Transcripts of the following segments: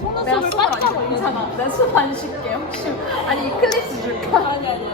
속눈썹을 빤다고 괜찮아. 내가 숨안 쉴게. 혹시 아니 이클립스 줄까? 아니 아니.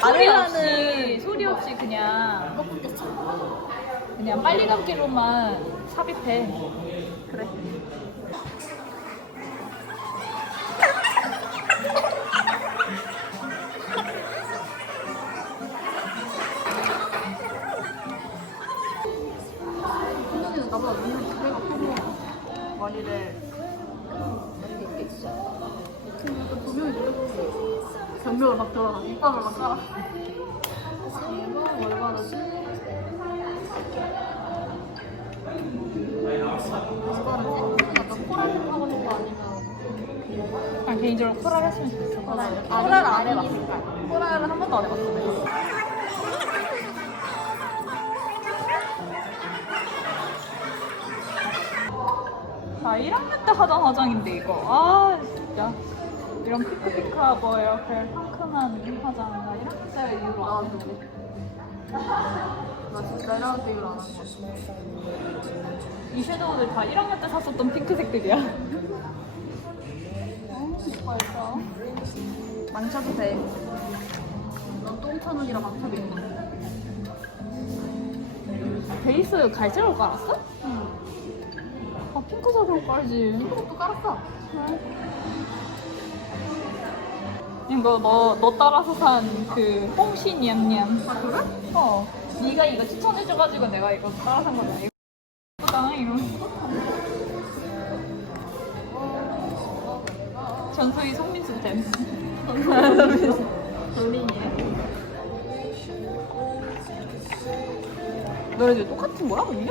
소리 없이 소리 없이 그냥 그냥 빨리 감기로만 삽입해. 그래. 훈련이는 나보다 눈이 두 배가 커서 머리를. 근데 또 조명이 노렸어 경명을 막 들어가 밑밥을 막 깔아 이거 얼마나 지 무슨 말이지? 약간 코랄 하고 싶은 거 아니면 아 개인적으로 코랄 했으면 좋겠어. 코랄 코랄 안 해봤어. 코랄은 한 번도 안 해봤어. 내가. 아 1학년 때 하던 화장인데 이거 아 진짜 이런 피크피크하 뭐 이렇게 상큼한 화장 나 1학년 때 이후로 안 했는데 나 진짜 이런 때 이걸 안 거. 이 섀도우들 다 1학년 때 샀었던 핑크색들이야. 맛있어 망쳐도 돼넌 똥차눈이라 망쳐도 거 베이스 갈색으로 깔았어? 응. 아 핑크색으로 깔지. 이것도 깔았어 이거 너, 너 따라서 산 그 홍시 냠냠. 아 그래? 어. 네가 이거 추천해줘가지고 내가 이거 따라 산 거잖아 이거 예쁘다 이러면서. 전소희 송민수 템 돌린이에 너네들 똑같은 거야 그냥?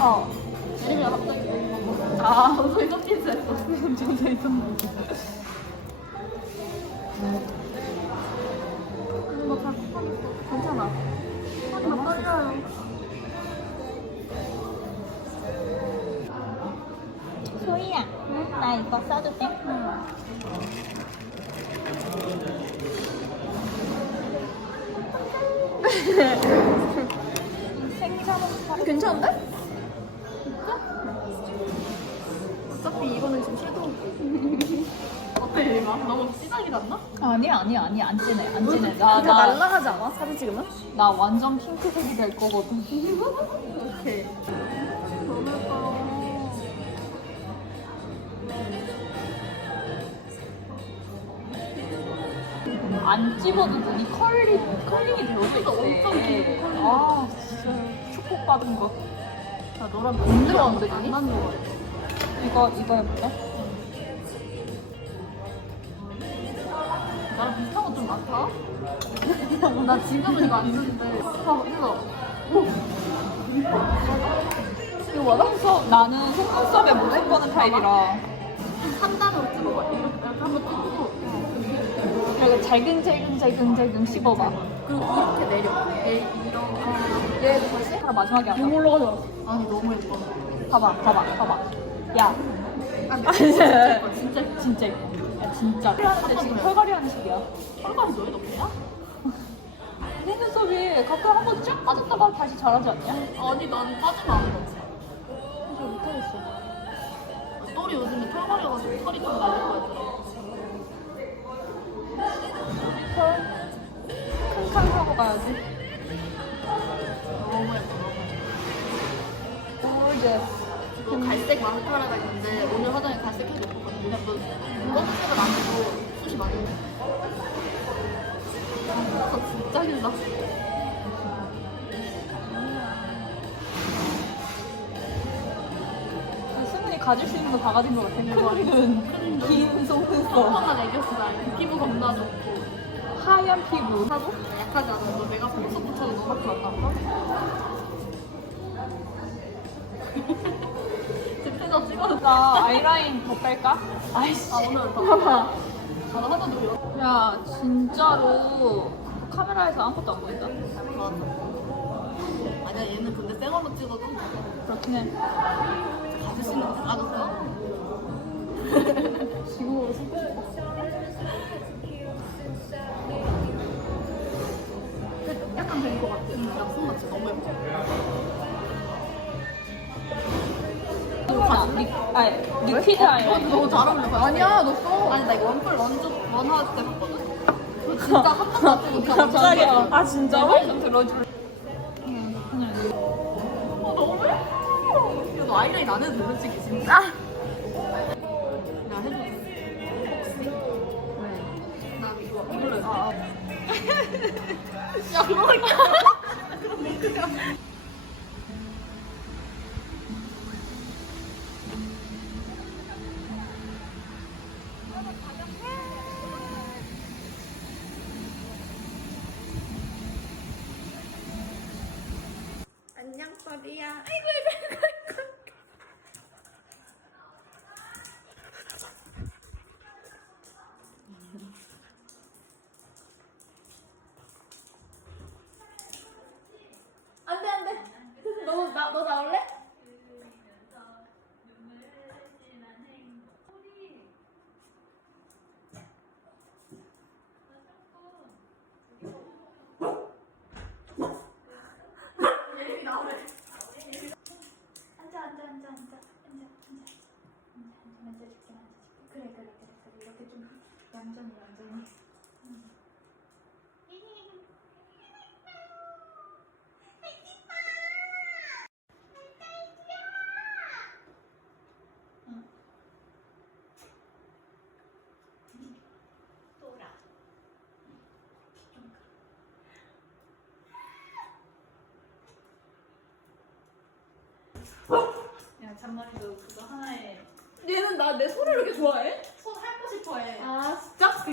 어. 이름이 갑자기 아. 전소희 서피스 했어. 전소희 송 이거 괜찮아 다 떨려요 소희야 나 이거 써도 돼? 생사는 괜찮은데? 어때 이거? 너무 진하게 났나? 아니야 아니야 아니야 안 진해 안 진해 나, 나, 날라가지 않아? 사진 찍으면? 나 완전 핑크색이 될 거거든 오케이 안 찝어도 눈이 컬리, 컬링이 되어져 있대 엄청 길고 컬링이 아 진짜 축복받은 거나 너랑 안 들어왔는데 안 맞는 거 같아 이거 이거 해볼까? 많다? 나 지금은 이거 안 쓰는데. 봐봐 이거. 이거 맞아? 속눈썹 나는 속눈썹에 모색 거는 타입이라. 3단으로 찍어봐 이렇게 한번 찍고. 그리고 잘근잘근잘근잘근 씹어봐. 그리고 이렇게 내려. 얘 이렇게 얘 다시? 하나 마지막에 하자. 마 아니 너무 예뻐. 봐봐 봐봐 봐봐. 야. 아, 진짜. 예뻐 진짜 예뻐. 진짜 야 진짜 하는데 지금 털갈이 하는 시기야 털갈이 너희 덕분이야? 속눈썹이 가끔 한 번 쫙 빠졌다가 다시 자라지 않냐? 아니 난 빠지면 안 돼. 진짜 못하겠어 똘이 요즘에 털갈이여가지고 털이 좀 날릴 것 같아. 털 칸칸 하고 가야지 너무 예뻐. 너무 예뻐. 이거 갈색 마스카라가 있는데 오늘 화장에 갈색 예 근데 너 검은색은 아니고 숱이 많은데. 아, 진짜 길다. 승은이 가질 수 있는 거 다 가진 것 같아 큰 눈, 긴 속눈썹, 펑펑한 애교스 나 피부 겁나 좋고. 하얀 피부 하고 약하지 않아. 너 내가 속눈썹 붙여도 너무 그렇다. 집에 서 찍어. 나 아이라인 더 뺄까? 아이씨. 아 오늘 봐봐. 아, 나 하도 이렇게. 야 진짜로 카메라에서 아무것도 안 보인다. 맞아. 아니야 얘는 근데 생얼로 찍어도 그렇긴 해. 가질 수 있는 거 알았어. 지금으로 싶어. 약간 된거 같아. 나 손같이 너무 예뻐. 아, 리, 아니 리퀴드 아이라인. 너무 잘 어울려. 아니야, 너 써. 아니, 나 이거 원풀 원주 원화 때. 그거 진짜 한 번도 안 쓰고 그냥 갑자기 거야. 아 진짜 말좀 들어줄. 그냥 그냥 어, 너무 예뻐. 야, 너 아이라인 안 해도 돼, 솔직히 진짜. 나 해도 돼. 혹시? 왜? 나 이거 이걸로 해서. 아, 야, 그러니까. 안녕 소리야. 아이고 아이고 아이고. 아이고. 안돼 안돼. 너나너 나올래? 얘기 나오래. 앉아 앉아 앉아 앉아 앉아 앉아. 만져줄게 만져줄게. 그래 그래 그래 그래 이렇게 좀 얌전히 얌전히. 응. 응. 또라. 좀 가. 야 잔머리도 그거 하나에 얘는 나내 손을 이렇게 좋아해? 손 핥고 싶어 해. 아 진짜?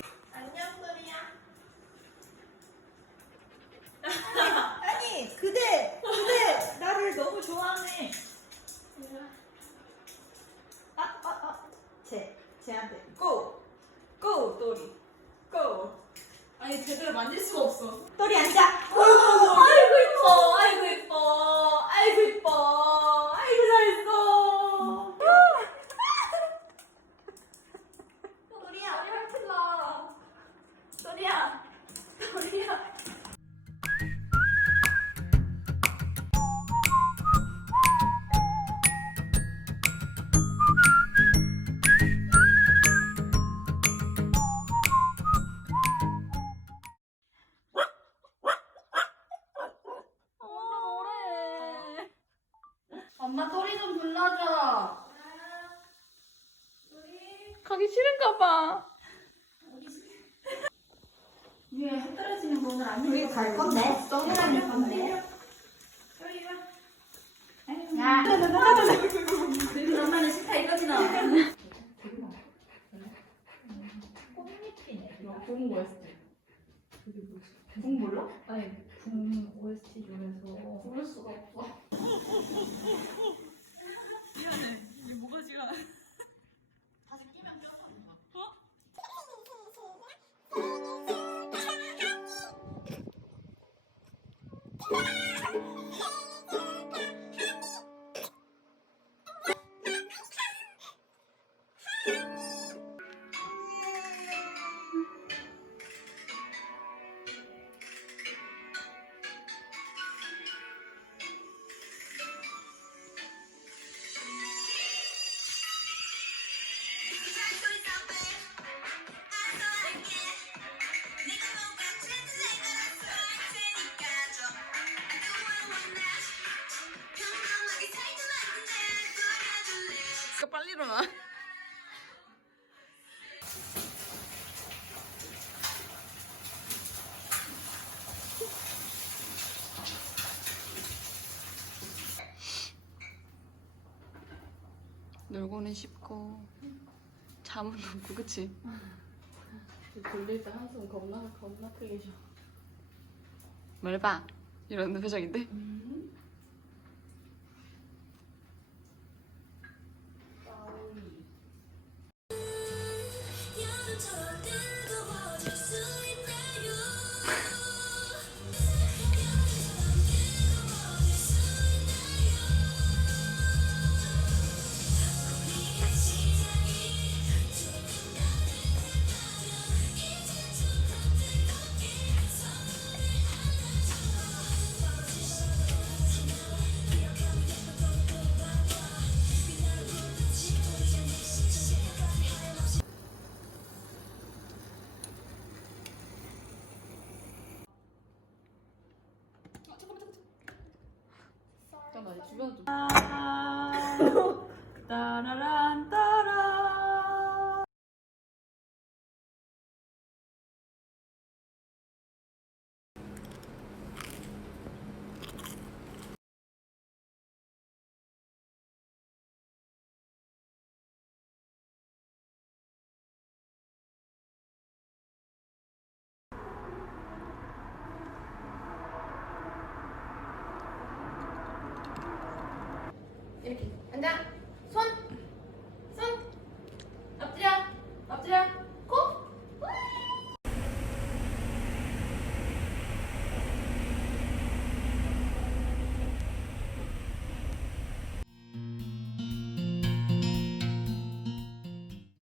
엄마 소리 좀 불러줘. 가기 싫은가 봐. 위에 해 떨어지는 거 오늘 안 우리 갈 건데. 선물할 건데. 야. 그리고 엄마는 식타 이거지 너. 꽃잎이네. 붕 OST. 붕 몰라? 아니 붕 OST 중에서 부를 수가 없어. 뭐가 지금? 다시 끼면 껴서. 빨리 놀고는 싶고 잠은 없고 그치? 돌릴 때 한숨 겁나 겁나 크게 쉬어. 뭘 봐? 이런 표정인데? 음. 여름처럼 뜨거워질 수 있는 앉아.